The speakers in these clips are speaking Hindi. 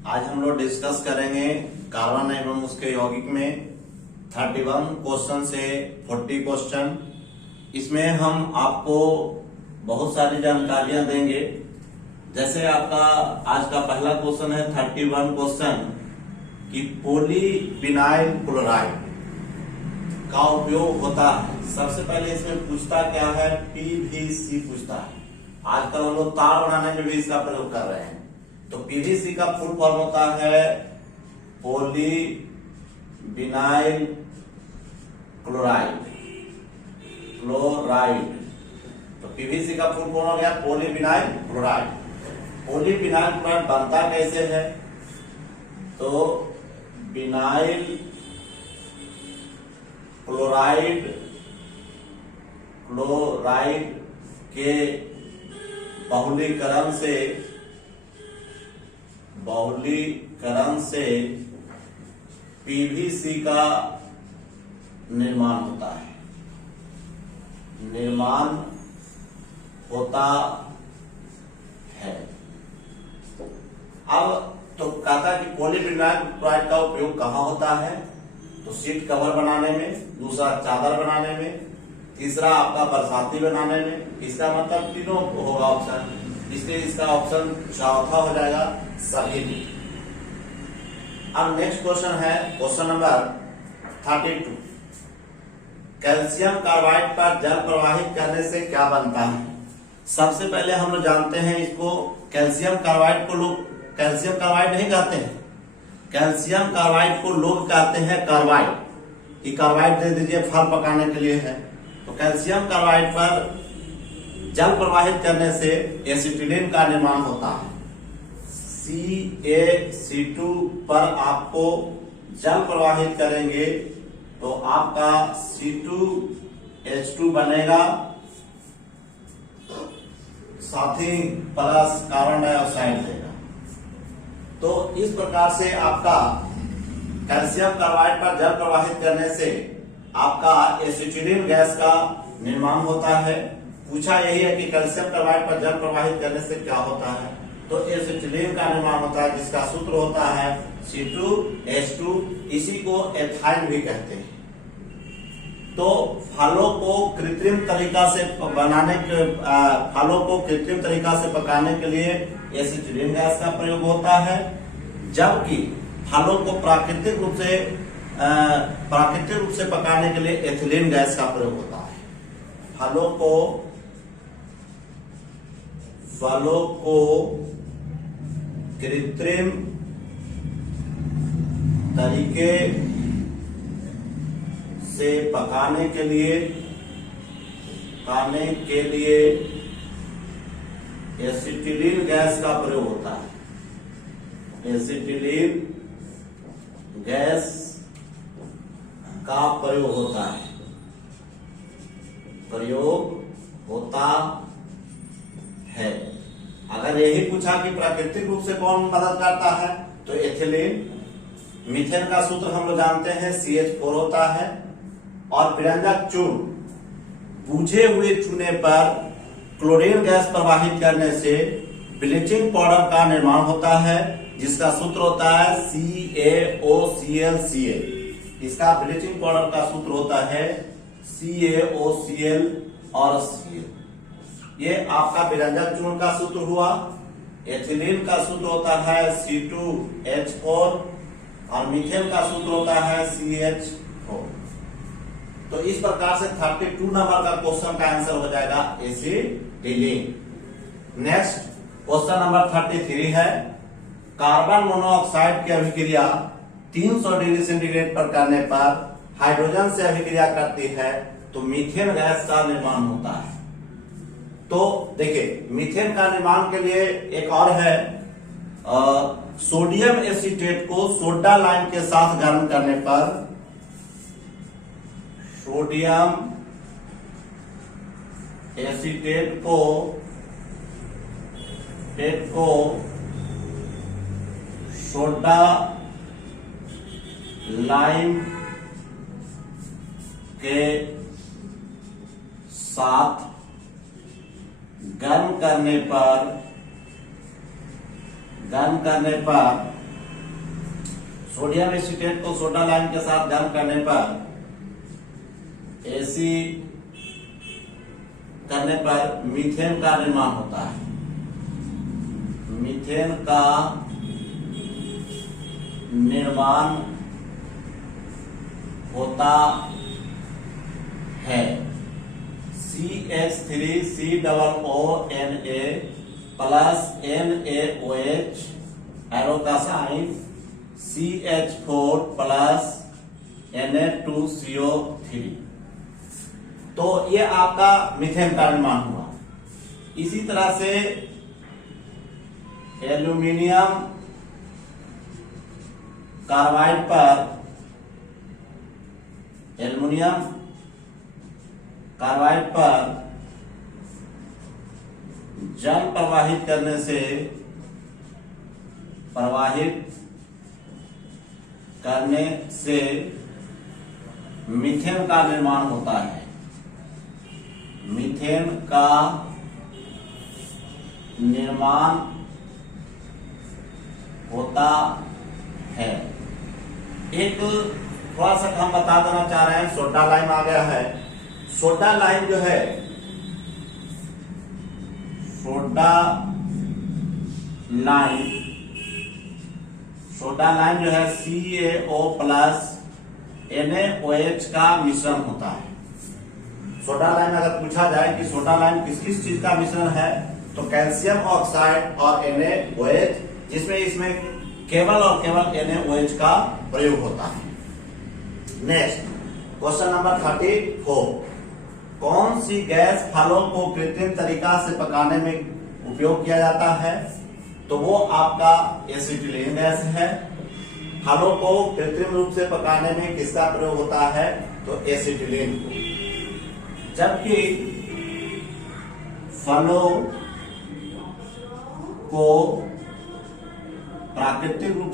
आज हम लोग डिस्कस करेंगे कार्बन एवं उसके यौगिक में 31 क्वेश्चन से 40 क्वेश्चन। इसमें हम आपको बहुत सारी जानकारियां देंगे। जैसे आपका आज का पहला क्वेश्चन है 31 क्वेश्चन कि पॉलीविनाइल क्लोराइड का उपयोग होता है। सबसे पहले इसमें पूछता क्या है, पीवीसी पूछता है। आजकल हम लोग तार बनाने में भी इसका प्रयोग कर रहे हैं। तो पीवीसी का फुल फॉर्म होता है पॉलीविनाइल क्लोराइड। तो पीवीसी का फुल फॉर्म हो गया पॉलीविनाइल क्लोराइड। पॉलीविनाइल क्लोराइड बनता कैसे है? तो विनाइल क्लोराइड के बहुलीकरण से पीवीसी का निर्माण होता है। अब तो कहता कि पॉलीविनाइल क्लोराइड का उपयोग कहाँ होता है? तो सीट कवर बनाने में, दूसरा चादर बनाने में, तीसरा आपका बरसाती बनाने में। इसका मतलब तीनों होगा ऑप्शन, इसलिए इसका ऑप्शन चौथा हो जाएगा सभी में। अब नेक्स्ट क्वेश्चन है क्वेश्चन नंबर 32। कैल्शियम कार्बाइड पर जल प्रवाहित करने से क्या बनता है? सबसे पहले हम लोग जानते हैं इसको, कैल्शियम कार्बाइड को लोग कैल्शियम कार्बाइड नहीं कहते हैं, कैल्शियम कार्बाइड को लोग कहते हैं कार्बाइड। ये कार्बाइड दे दीजिए, फल पकाने के लिए है। तो कैल्शियम कार्बाइड पर जल प्रवाहित करने से एसिटिलीन का निर्माण होता है। CaC2 पर आपको जल प्रवाहित करेंगे तो आपका C2H2 बनेगा, साथ ही प्लस कार्बन डाइऑक्साइड देगा। तो इस प्रकार से आपका कैल्शियम कार्बाइड पर जल प्रवाहित करने से आपका एसिटिलीन गैस का निर्माण होता है। पूछा यही है कि कैल्शियम कार्बाइड पर जल प्रवाहित करने से क्या होता है? तो एसिटिलीन का निर्माण होता है, जिसका सूत्र होता है C2H2। इसी को एथाइन भी कहते हैं। तो फलों को कृत्रिम तरीका से पकाने के लिए एसिटिलीन गैस का प्रयोग होता है, जबकि फलों को प्राकृतिक रूप से पकाने के लिए एथिलीन गैस का प्रयोग होता है। फलों को कृत्रिम तरीके से पकाने के लिए एसिटिलीन गैस का प्रयोग होता है। एसिटिलीन गैस का प्रयोग होता है। अगर यही पूछा कि प्राकृतिक रूप से कौन मदद करता है, तो एथिलीन। मीथेन का सूत्र हम लोग जानते हैं CH4 होता है। और विरंजक चूर्ण, बूझे हुए चूने पर क्लोरीन गैस प्रवाहित करने से ब्लीचिंग पाउडर का निर्माण होता है, जिसका सूत्र होता है CaOClCa। इसका ब्लीचिंग पाउडर का सूत्र होता है CaOCl और Cl। ये आपका विरंजक चूर्ण का सूत्र हुआ। एथिलीन का सूत्र होता है C2H4 और मीथेन का सूत्र होता है CH4। तो इस प्रकार से 32 नंबर का क्वेश्चन का आंसर हो जाएगा एसिटिलीन। नेक्स्ट क्वेश्चन नंबर 33 है, कार्बन मोनोऑक्साइड की अभिक्रिया 300 डिग्री सेंटीग्रेड पर करने पर हाइड्रोजन से अभिक्रिया करती है तो मीथेन गैस का निर्माण होता है। तो देखिए, मीथेन का निर्माण के लिए एक और है, सोडियम एसीटेट को सोडा लाइम के साथ गर्म करने पर सोडियम एसीटेट को सोडा लाइम के साथ गर्म करने पर सोडियम एसीटेट को सोडा लाइम के साथ गर्म करने पर एसी करने पर मीथेन का निर्माण होता है। मीथेन का निर्माण होता है। CH3COONA प्लस NaOH एरो का साइन CH4 प्लस Na2CO3। तो ये आपका मीथेन का निर्माण हुआ। इसी तरह से एल्यूमिनियम कार्बाइड पर जल प्रवाहित करने से मीथेन का निर्माण होता है। मीथेन का निर्माण होता है। एक थोड़ा सा हम बता देना चाह रहे हैं, सोडा लाइम आ गया है। सोडा लाइम जो है, सोडा लाइम जो है CaO प्लस NaOH का मिश्रण होता है। सोडा लाइम अगर पूछा जाए कि सोडा लाइम किस किस चीज का मिश्रण है, तो कैल्शियम ऑक्साइड और NaOH, जिसमें इसमें केवल और केवल NaOH का प्रयोग होता है। नेक्स्ट क्वेश्चन नंबर 34, कौन सी गैस फलों को कृत्रिम तरीका से पकाने में उपयोग किया जाता है? तो वो आपका एसिटिलीन गैस है। फलों को कृत्रिम रूप से पकाने में किसका प्रयोग होता है? तो एसिटिलीन को। जबकि फलों को प्राकृतिक रूप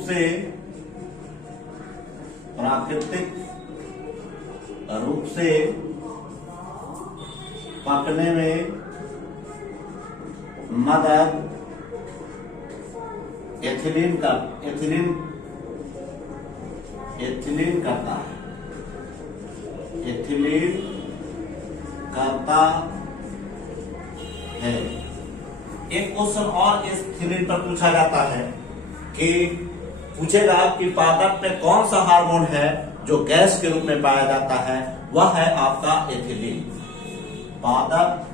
से पकने में मदद एथिलीन करता है। एक क्वेश्चन और एथिलीन पर पूछा जाता है कि पूछेगा कि पादप में कौन सा हार्मोन है जो गैस के रूप में पाया जाता है? वह है आपका एथिलीन। पादप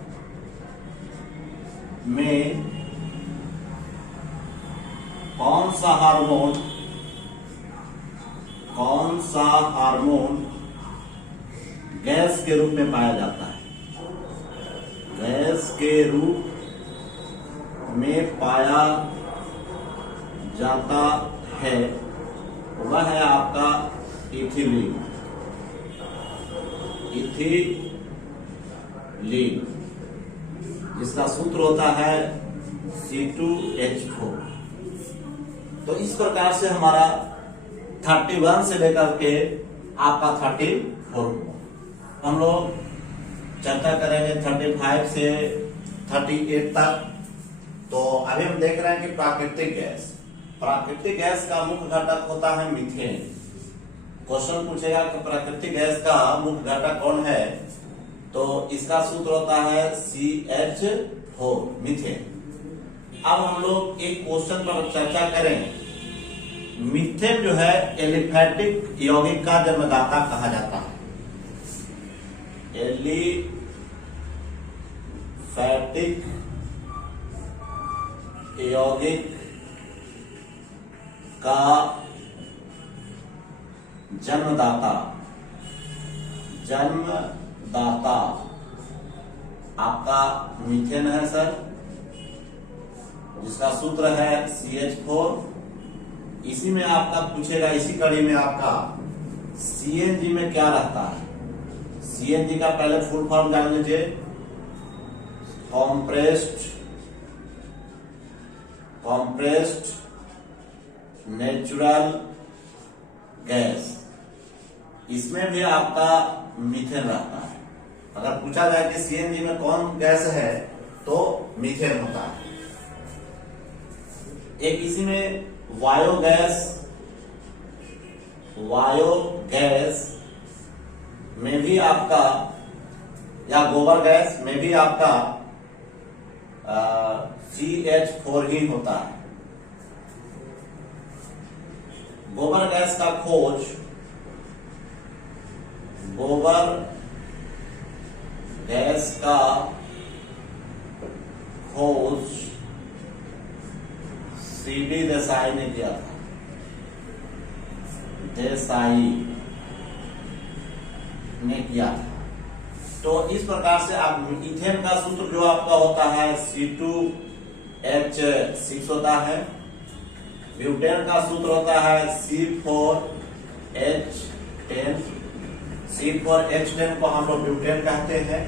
में कौन सा हार्मोन गैस के रूप में पाया जाता है? गैस के रूप में पाया जाता है, वह है आपका इथिलीन। जिसका सूत्र होता है C2H4। तो इस प्रकार से हमारा 31 से लेकर के आपका 34 हम लोग चर्चा करेंगे 35 से 38 तक। तो अभी हम देख रहे हैं कि प्राकृतिक गैस का मुख्य घटक होता है मीथेन। क्वेश्चन पूछेगा कि प्राकृतिक गैस का मुख्य घटक कौन है? तो इसका सूत्र होता है CH4 मीथेन। अब हम लोग एक क्वेश्चन पर चर्चा करें। मीथेन जो है एलिफैटिक यौगिक का जन्मदाता कहा जाता है। एलिफैटिक यौगिक का जन्मदाता आपका मीथेन है सर, जिसका सूत्र है CH4। इसी में आपका पूछेगा, इसी कड़ी में आपका CNG में क्या रहता है? CNG का पहले फुल फॉर्म जान लीजिए, कॉम्प्रेस्ड नेचुरल गैस। इसमें भी आपका मीथेन रहता है। अगर पूछा जाए कि CNG में कौन गैस है, तो मीथेन होता है। एक इसी में बायोगैस बायोगैस में भी आपका या गोबर गैस में भी आपका CH4 ही होता है। गोबर गैस का खोज CD देसाई ने किया था। देसाई ने किया था। तो इस प्रकार से आप इथेन का सूत्र जो आपका होता है C2H6 होता है। ब्यूटेन का सूत्र होता है C4H10। C4H10 को हम लोग ब्यूटेन कहते हैं।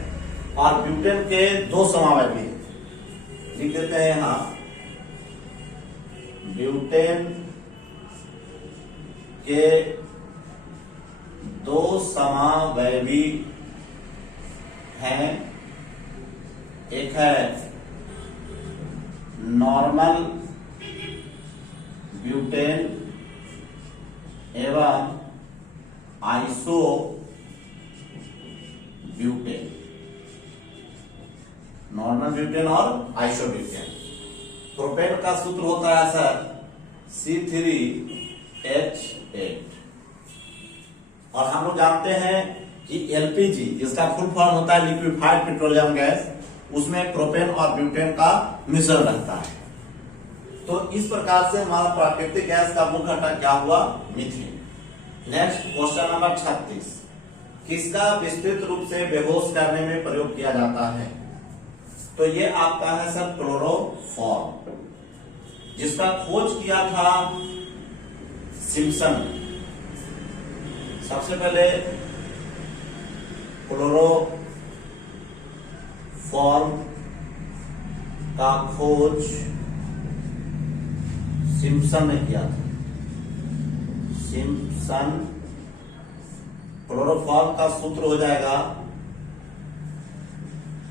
और ब्यूटेन के दो समावयवी लिख देते हैं यहाँ। ब्यूटेन के दो समावयवी हैं। एक है नॉर्मल ब्यूटेन एवं आइसो ब्यूटेन। नॉर्मल ब्यूटेन और आइसो ब्यूटेन। प्रोपेन का सूत्र होता है सर C3H8। और हम लोग जानते हैं कि LPG जिसका फुल फॉर्म होता है लिक्विफाइड पेट्रोलियम गैस, उसमें प्रोपेन और ब्यूटेन का मिश्रण रहता है। तो इस प्रकार से हमारा प्राकृतिक गैस का मुख्य घटक क्या हुआ? मीथेन। Next question number 36। किसका विस्तृत रूप से बेहोश करने में प्रयोग किया जाता है? तो ये आपका है सर क्लोरोफॉर्म, जिसका खोज किया था सिम्पसन। सबसे पहले क्लोरोफॉर्म का खोज सिम्पसन ने किया था। सिम्पसन। क्लोरोफॉर्म का सूत्र हो जाएगा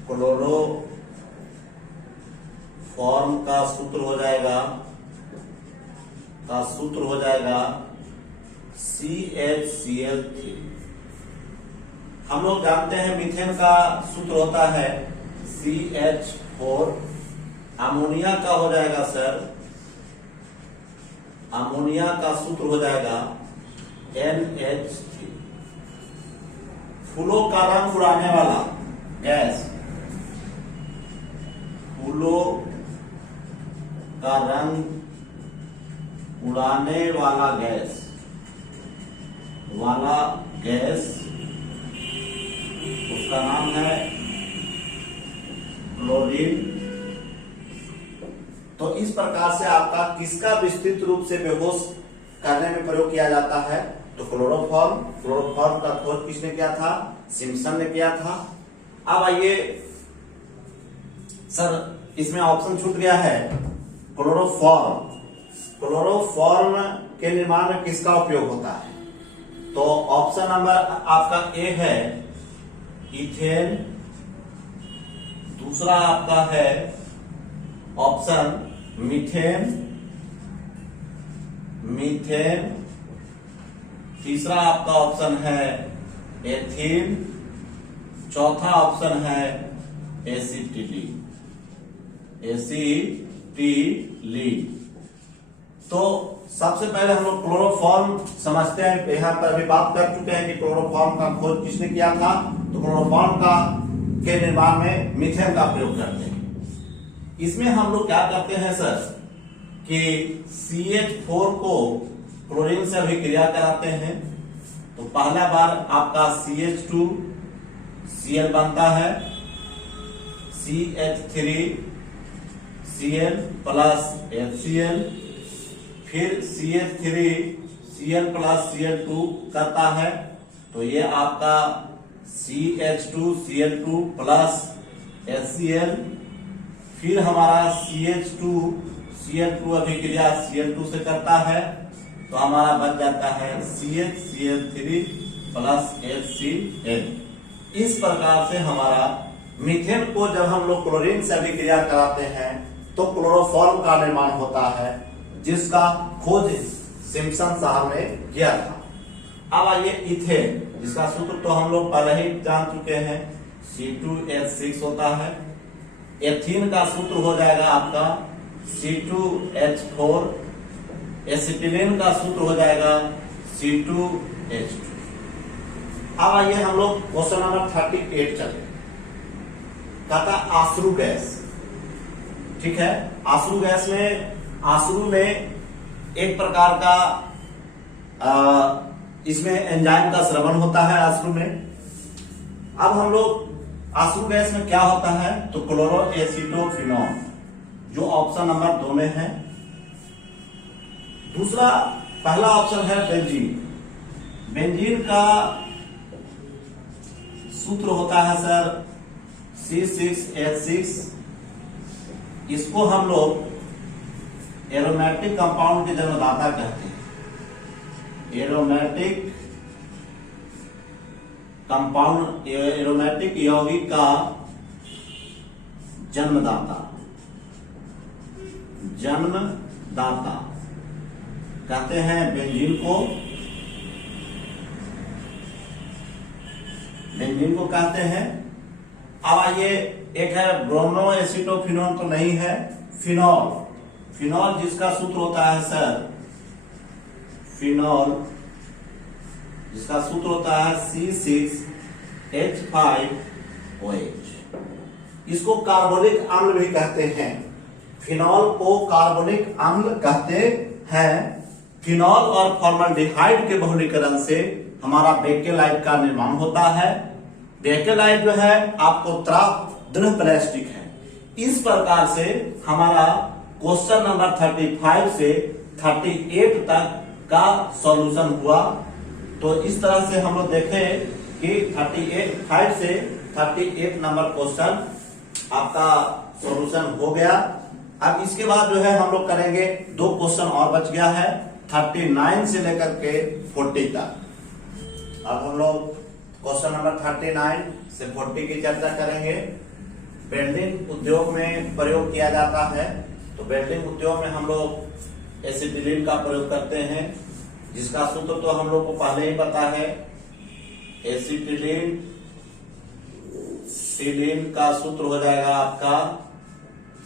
क्लोरोफॉर्म का सूत्र हो जाएगा CHCl3। हम लोग जानते हैं मीथेन का सूत्र होता है CH4। अमोनिया का हो जाएगा सर, अमोनिया का सूत्र हो जाएगा NH3। फूलों का रंग उड़ाने वाला गैस, फूलों का रंग उड़ाने वाला गैस उसका नाम है क्लोरीन। तो इस प्रकार से आपका किसका विस्तृत रूप से बेहोश करने में प्रयोग किया जाता है? तो क्लोरोफॉर्म का खोज किसने किया था? सिम्पसन ने किया था। अब आइए सर, इसमें ऑप्शन छूट गया है। क्लोरोफॉर्म के निर्माण में किसका उपयोग होता है? तो ऑप्शन नंबर आपका ए है इथेन। दूसरा आपका है ऑप्शन मीथेन। तीसरा आपका ऑप्शन है एथीन। चौथा ऑप्शन है एसिटिलीन। तो सबसे पहले हम लोग क्लोरोफॉर्म समझते हैं। यहां पर अभी बात कर चुके हैं कि क्लोरोफॉर्म का खोज किसने किया था। तो क्लोरोफॉर्म के निर्माण में मीथेन का प्रयोग करते हैं। इसमें हम लोग क्या करते हैं सर कि CH4 को क्लोरीन से अभिक्रिया कराते हैं। तो पहला बार आपका CH2Cl बनता है, CH3Cl प्लस HCl, फिर CH3Cl प्लस Cl2 करता है। तो ये आपका CH2Cl2 प्लस HCl, फिर हमारा CH2Cl2 अभिक्रिया Cl2 से करता है। तो हमारा बच जाता है CHCl3 प्लस HCl। इस प्रकार से हमारा मीथेन को जब हम लोग क्लोरीन से अभिक्रिया कराते हैं तो क्लोरोफॉर्म का निर्माण होता है, जिसका खोज सिम्पसन साहब ने किया था। अब आइए इथेन, जिसका सूत्र तो हम लोग पहले ही जान चुके हैं, C2H6 होता है। एथीन का सूत्र हो जाएगा आपका C2H4। एसिटिलीन का सूत्र हो जाएगा C2H2। अब आइए हम लोग क्वेश्चन नंबर 38 चले। कहता आश्रु गैस, ठीक है। आश्रु गैस में, आश्रु में एक प्रकार का इसमें एंजाइम का स्रवण होता है आश्रु में। अब हम लोग आश्रु गैस में क्या होता है, तो क्लोरोएसिटोफिनॉल, जो ऑप्शन नंबर 2 में है। दूसरा, पहला ऑप्शन है बेंजीन। बेंजीन का सूत्र होता है सर C6H6। इसको हम लोग एरोमेटिक कंपाउंड के जन्मदाता कहते हैं। एरोमेटिक कंपाउंड, एरोमेटिक यौगिक का जन्मदाता, जन्मदाता कहते हैं बेंजीन को। बेंजीन को कहते हैं। अब आइए, एक है ब्रोमोएसिटोफिनॉल, तो नहीं है, फिनॉल। फिनॉल जिसका सूत्र होता है सर, फिनॉल जिसका सूत्र होता है C6H5OH। इसको कार्बोनिक अम्ल भी कहते हैं। फिनॉल को कार्बोनिक अम्ल कहते हैं। फिनॉल और फॉर्मल्डिहाइड के बहुलीकरण से हमारा बेकेलाइट का निर्माण होता है। बेकेलाइट जो है आपको दृढ़ प्लास्टिक है। इस प्रकार से हमारा क्वेश्चन नंबर 35 से 38 तक का सॉल्यूशन हुआ। तो इस तरह से हम लोग देखें कि 5 से 38 नंबर क्वेश्चन आपका सॉल्यूशन हो गया। अब इसके बाद जो है हम लोग करेंगे 2 क्वेश्चन और बच गया है, 39 से लेकर के 40 तक। अब हम लोग क्वेश्चन नंबर 39 से 40 की चर्चा करेंगे। वेल्डिंग उद्योग में प्रयोग किया जाता है। तो वेल्डिंग उद्योग में हम लोग एसिटिलीन का प्रयोग करते हैं, जिसका सूत्र तो हम लोग को पहले ही पता है। एसिटिलीन सिलीन का सूत्र हो जाएगा आपका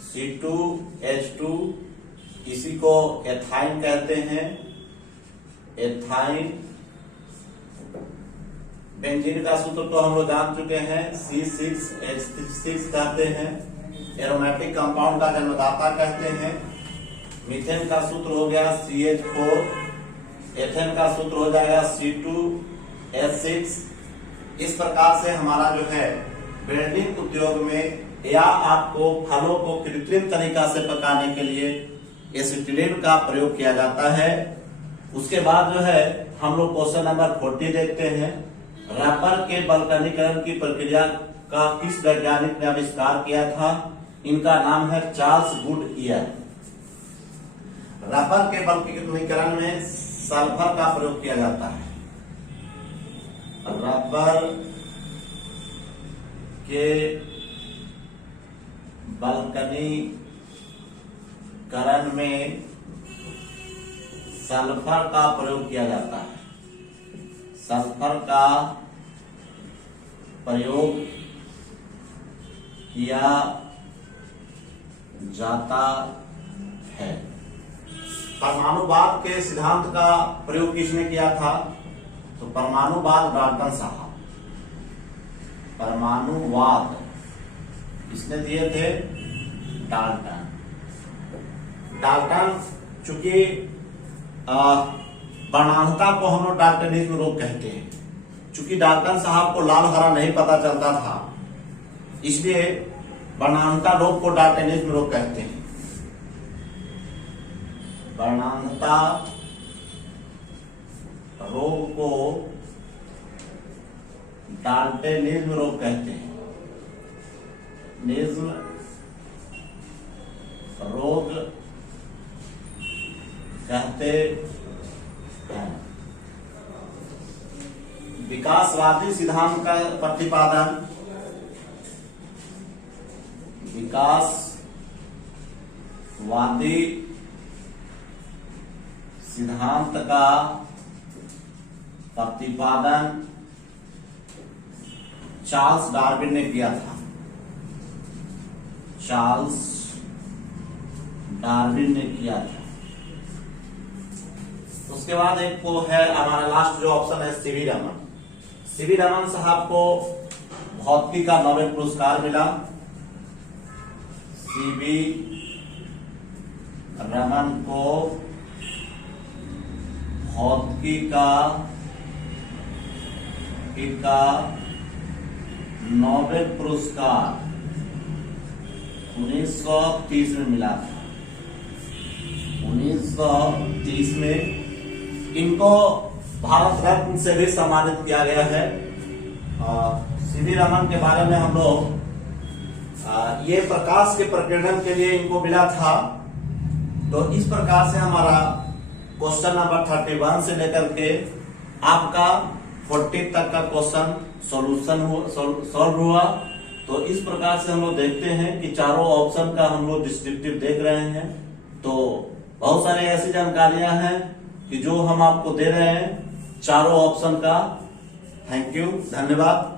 C2H2। इसी को एथाइन कहते हैं, एथाइन। बेंजीन का सूत्र तो हम लोग जान चुके हैं, C6H6 कहते हैं। एरोमेटिक कंपाउंड का जन्मदाता कहते हैं। मीथेन का सूत्र हो गया CH4। एथेन का सूत्र हो जाएगा C2H6। इस प्रकार से हमारा जो है वेल्डिंग उद्योग में या आपको फलों को कृत्रिम तरीका से पकाने के लिए एसिटिलीन का प्रयोग किया जाता है। उसके बाद जो है हम लोग क्वेश्चन नंबर 40 देखते हैं। रबर के बल्कनीकरण की प्रक्रिया का किस वैज्ञानिक ने आविष्कार किया था? इनका नाम है चार्ल्स गुडईयर। रबर के बल्कनीकरण में सल्फर का प्रयोग किया जाता है। रबर के बल्कनीकरण में सल्फर का प्रयोग किया जाता है। सल्फर का प्रयोग किया जाता है। परमाणुवाद के सिद्धांत का प्रयोग किसने किया था? तो परमाणुवाद डाल्टन साहब। परमाणुवाद किसने दिए थे? डाल्टन। डाल्टन चूंकि वर्णांतता को हम लोग डाल्टनिज्म रोग कहते हैं। चूंकि डाल्टन साहब को लाल हरा नहीं पता चलता था, इसलिए वर्णांतता रोग को डाल्टनिज्म रोग कहते हैं। वर्णांतता रोग को डाल्टनिज्म रोग कहते हैं। निज्म रोग कहते हैं। विकासवादी सिद्धांत का प्रतिपादन, विकासवादी सिद्धांत का प्रतिपादन चार्ल्स डार्विन ने किया था। चार्ल्स डार्विन ने किया था। उसके बाद एक को है हमारा लास्ट जो ऑप्शन है सीवी रमन। सीवी रमन साहब को भौतिकी का नोबेल पुरस्कार मिला। सीवी रमन को भौतिकी का नोबेल पुरस्कार 1930 में मिला था। 1930 में इनको भारत रत्न से भी सम्मानित किया गया है। सीवी रमन के बारे में हम लोग ये प्रकाश के प्रकीर्णन के लिए इनको मिला था। तो इस प्रकार से हमारा क्वेश्चन नंबर 31 से लेकर के आपका 40 तक का क्वेश्चन सॉल्व हुआ। तो इस प्रकार से हम लोग देखते हैं कि चारों ऑप्शन का हम लोग डिस्क्रिप्टिव देख रहे हैं। तो बहुत सारी ऐसी जानकारियां हैं कि जो हम आपको दे रहे हैं चारों ऑप्शन का। थैंक यू, धन्यवाद।